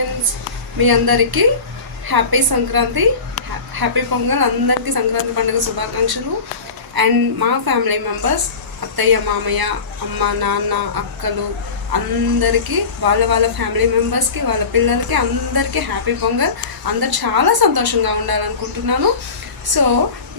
Friends, మీ అందరికీ happy Sankranti, happy pongal. అందరికీ సంక్రాంతి పండుగ శుభాకాంక్షలు. అండ్ మా ఫ్యామిలీ మెంబర్స్, అత్తయ్య, మామయ్య, అమ్మ, నాన్న, అక్కలు అందరికీ, వాళ్ళ ఫ్యామిలీ మెంబర్స్కి, వాళ్ళ పిల్లలకి అందరికీ హ్యాపీ పొంగల్. అందరు చాలా సంతోషంగా ఉండాలనుకుంటున్నాను. సో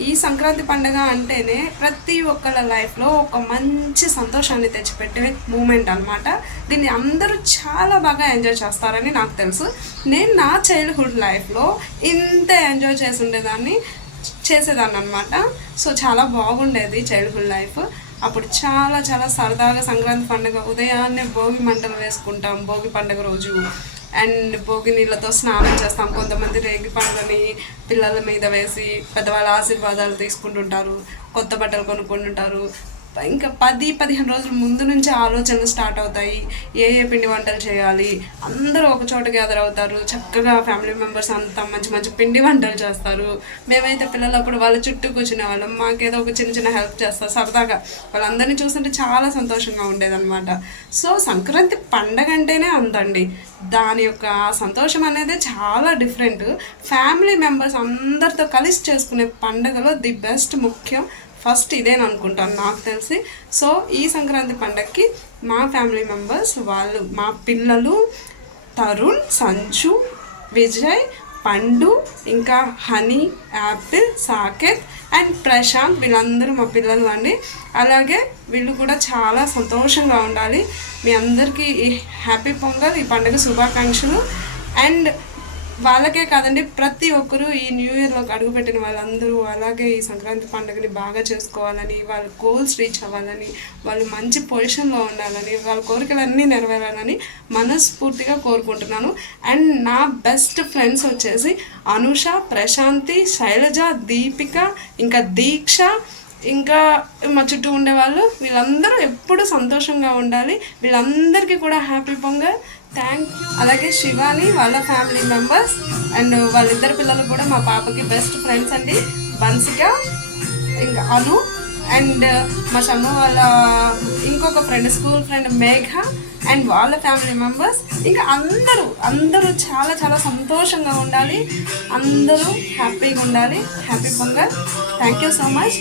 ఈ సంక్రాంతి పండుగ అంటేనే ప్రతి ఒక్కళ్ళ లైఫ్లో ఒక మంచి సంతోషాన్ని తెచ్చిపెట్టే మూమెంట్ అనమాట. దీన్ని అందరూ చాలా బాగా ఎంజాయ్ చేస్తారని నాకు తెలుసు. నేను నా చైల్డ్హుడ్ లైఫ్లో ఇంత ఎంజాయ్ చేసేదాన్ని అనమాట. సో చాలా బాగుండేది చైల్డ్హుడ్ లైఫ్. అప్పుడు చాలా చాలా సరదాగా సంక్రాంతి పండుగ ఉదయాన్నే భోగి మంటలు వేసుకుంటాం. భోగి పండుగ రోజు అండ్ భోగి నీళ్ళతో స్నానం చేస్తాం. కొంతమంది రేగి పండ్లని పిల్లల మీద వేసి పెద్దవాళ్ళ ఆశీర్వాదాలు తీసుకుంటుంటారు, కొత్త బట్టలు కొనుక్కుంటుంటారు. ఇంకా 10-15 రోజుల ముందు నుంచి ఆలోచనలు స్టార్ట్ అవుతాయి. ఏ పిండి వంటలు చేయాలి, అందరూ ఒక చోట గ్యాదర్ అవుతారు. చక్కగా ఫ్యామిలీ మెంబర్స్ అంతా మంచి మంచి పిండి వంటలు చేస్తారు. మేమైతే పిల్లలప్పుడు వాళ్ళ చుట్టూ కూర్చునే వాళ్ళం. మాకేదో ఒక చిన్న హెల్ప్ చేస్తారు సరదాగా. వాళ్ళందరినీ చూస్తుంటే చాలా సంతోషంగా ఉండేదన్నమాట. సో సంక్రాంతి పండగ అంటేనే అంతండి. దాని యొక్క సంతోషం అనేది చాలా డిఫరెంట్. ఫ్యామిలీ మెంబర్స్ అందరితో కలిసి చేసుకునే పండుగలో ది బెస్ట్ ముఖ్యం ఫస్ట్ ఇదేని అనుకుంటాను నాకు తెలిసి. సో ఈ సంక్రాంతి పండగకి మా ఫ్యామిలీ మెంబర్స్ మా పిల్లలు తరుణ్, సంచు, విజయ్, పండు, ఇంకా honey, apple, Saketh and Prashanth, వీళ్ళందరూ మా పిల్లలు అండి. అలాగే వీళ్ళు కూడా చాలా సంతోషంగా ఉండాలి. మీ అందరికీ ఈ హ్యాపీ పొంగల్, ఈ పండుగ శుభాకాంక్షలు. అండ్ వాళ్ళకే కాదండి, ప్రతి ఒక్కరూ ఈ న్యూ ఇయర్లోకి అడుగుపెట్టిన వాళ్ళందరూ అలాగే ఈ సంక్రాంతి పండుగని బాగా చేసుకోవాలని, వాళ్ళ గోల్స్ రీచ్ అవ్వాలని, వాళ్ళు మంచి పొజిషన్లో ఉండాలని, వాళ్ళ కోరికలన్నీ నెరవేరాలని మనస్ఫూర్తిగా కోరుకుంటున్నాను. అండ్ నా బెస్ట్ ఫ్రెండ్స్ వచ్చేసి అనుష, ప్రశాంతి, శైలజ, దీపిక, ఇంకా దీక్ష, ఇంకా మా చుట్టూ ఉండేవాళ్ళు, వీళ్ళందరూ ఎప్పుడు సంతోషంగా ఉండాలి. వీళ్ళందరికీ కూడా హ్యాపీ పొంగల్. Thank you. అలాగే శివాని, వాళ్ళ ఫ్యామిలీ మెంబర్స్ అండ్ వాళ్ళిద్దరు పిల్లలు కూడా మా పాపకి బెస్ట్ ఫ్రెండ్స్ అండి. బన్సిక, ఇంకా అను అండ్ మా షమ్ము వాళ్ళ ఇంకొక friend, school friend Megha and వాళ్ళ ఫ్యామిలీ మెంబర్స్. ఇంకా అందరూ చాలా చాలా సంతోషంగా ఉండాలి. అందరూ హ్యాపీగా ఉండాలి. Happy pongal. Thank you so much.